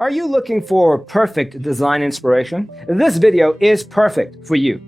Are you looking for perfect design inspiration? This video is perfect for you.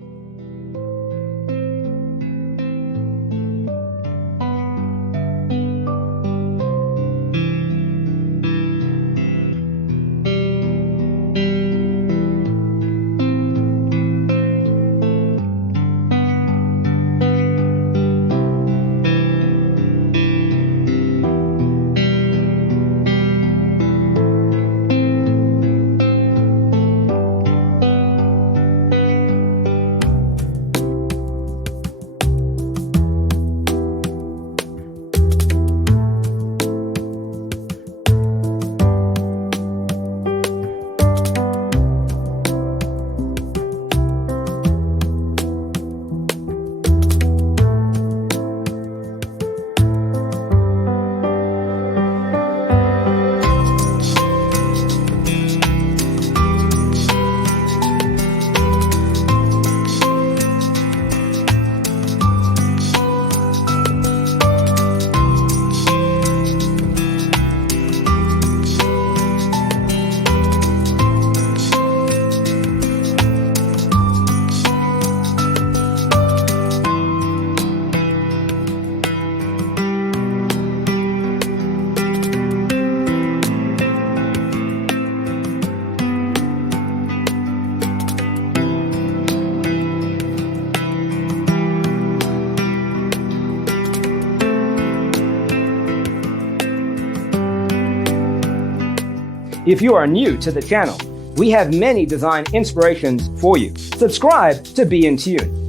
If you are new to the channel, we have many design inspirations for you. Subscribe to be in tune.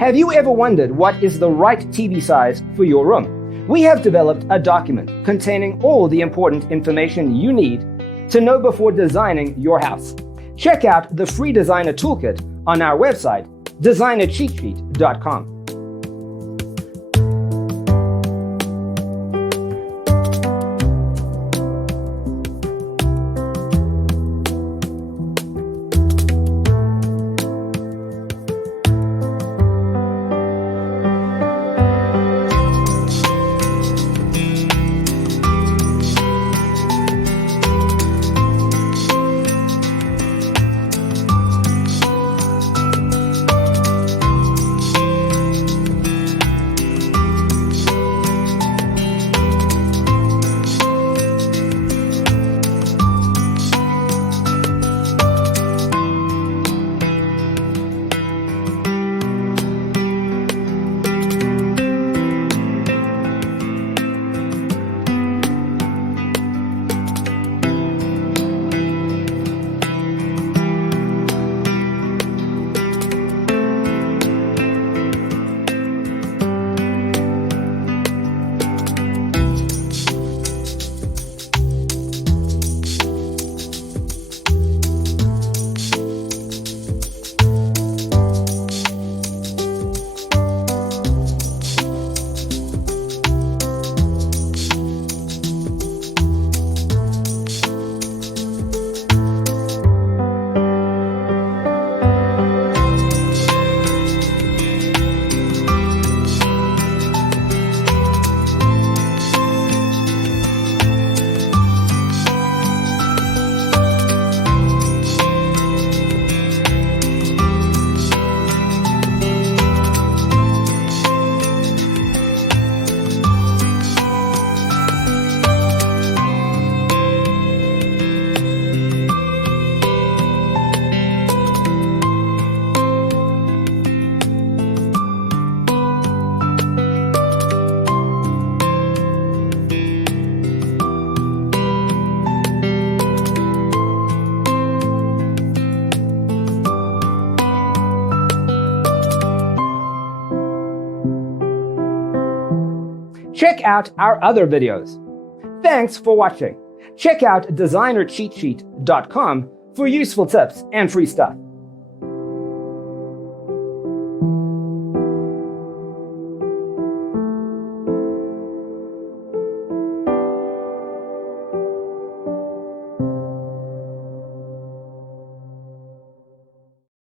Have you ever wondered what is the right TV size for your room? We have developed a document containing all the important information you need to know before designing your house. Check out the free designer toolkit on our website, designercheatsheet.com. check out our other videos. Thanks for watching. Check out designercheatsheet.com for useful tips and free stuff.